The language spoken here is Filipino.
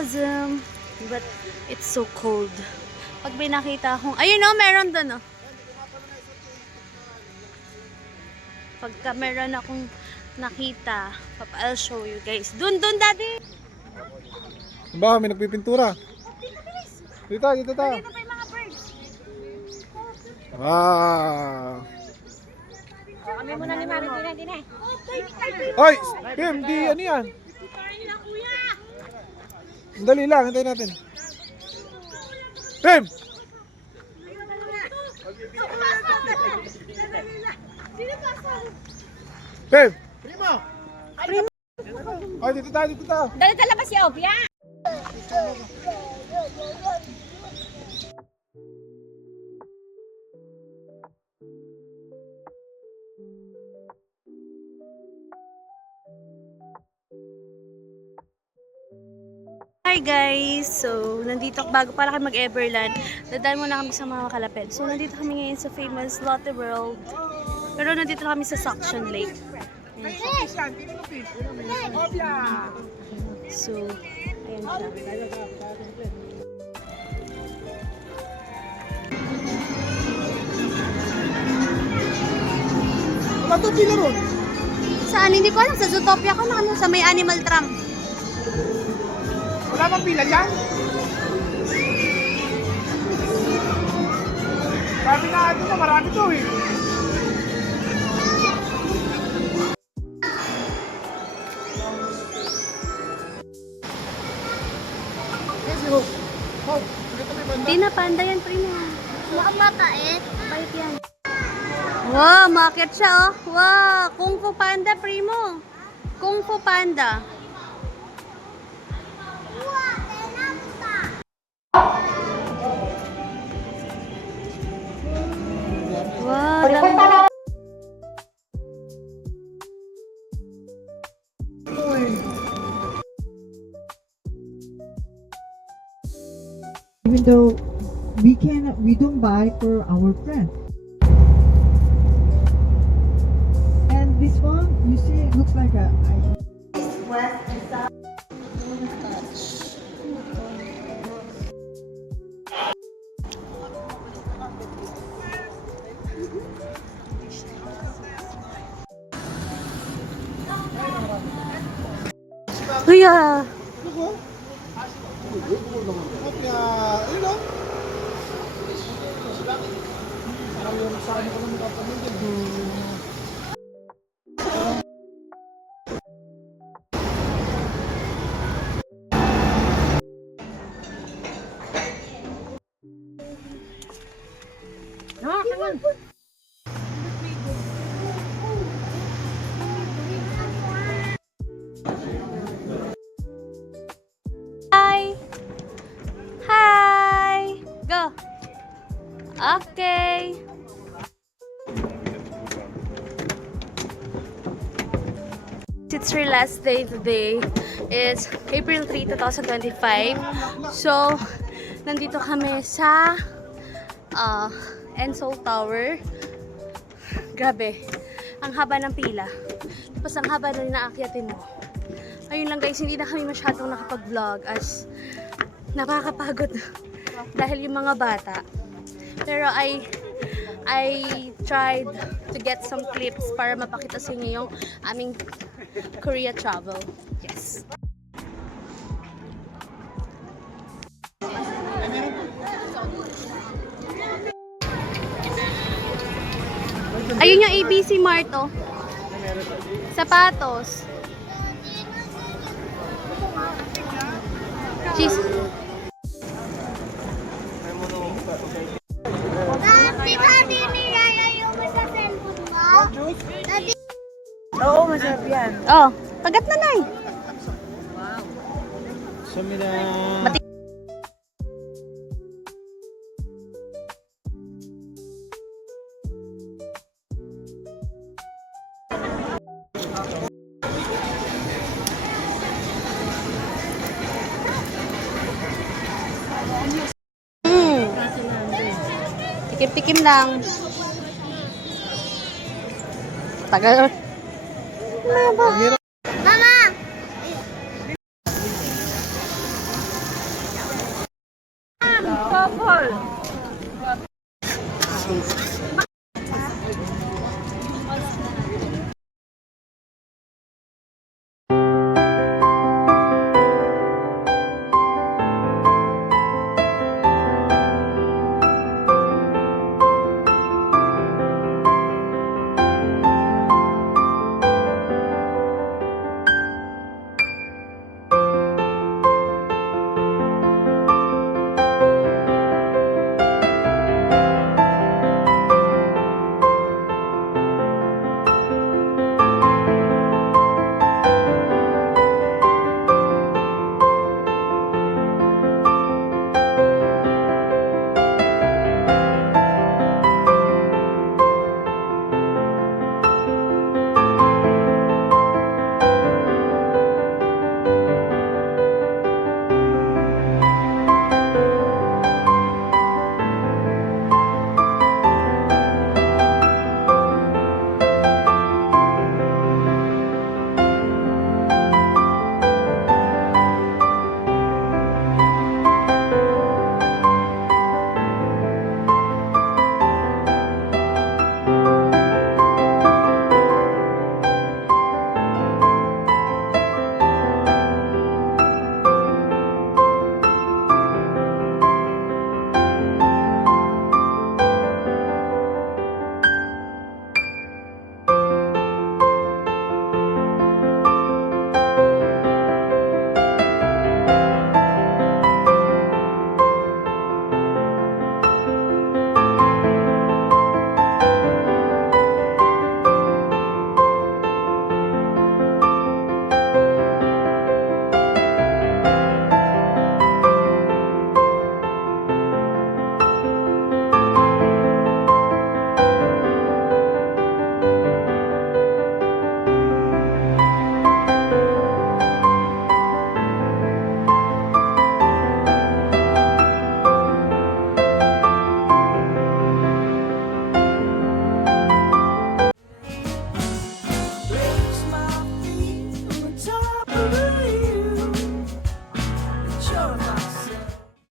awesome. But it's so cold. Pag may nakita akong, ayun o, meron doon o. Pagka meron akong nakita, I'll show you guys. Dun, daddy! Ba, may nagpipintura. Dito ta. Dito pa yung mga birds. Ah. Kami muna ni Mami, din eh. Ay, Kim, di ano yan? Dali lang, hintayin natin. Kim! Kim! Primo! Ay, dito tayo. Dali talaga si Obia. Hi guys! So, nandito bago pala kami mag-Everland. Dadaan muna kami sa mga kalapit. So, nandito kami ngayon sa famous Lotte World. Pero nandito na kami sa Suction Lake. So, ayan siya. Wala to pila ron. Saan? Hindi ko alam. Sa Zootopia ko na sa may animal tram. Wala bang pila dyan? Sabi na ito na marami to eh. Hindi na, panda yan, primo. Mukhang mapait. Pait yan. Wow, market siya, oh. Wow, Kung Fu Panda, primo. Kung Fu Panda. Wow, dami. Even though we don't buy for our friend. And this one, you see, it looks like a. Kuya. Hi. Hi. Go. Okay. It's our last day today. It's April 3, 2025. So, nandito kami sa Ensol Tower. Grabe. Ang haba ng pila. Tapos ang haba na rin naakyatin mo. Ayun lang guys, hindi na kami masyadong nakapag-vlog as nakakapagod dahil yung mga bata. Pero I tried to get some clips para mapakita sa inyo yung aming Korea travel. Yes. Ayun yung ABC Mart, oh. Sapatos. Cheese. Oo, masarap yan. Oh, kagat na nay. Samira. Tikim-tikim lang. Tagal. Ano ba?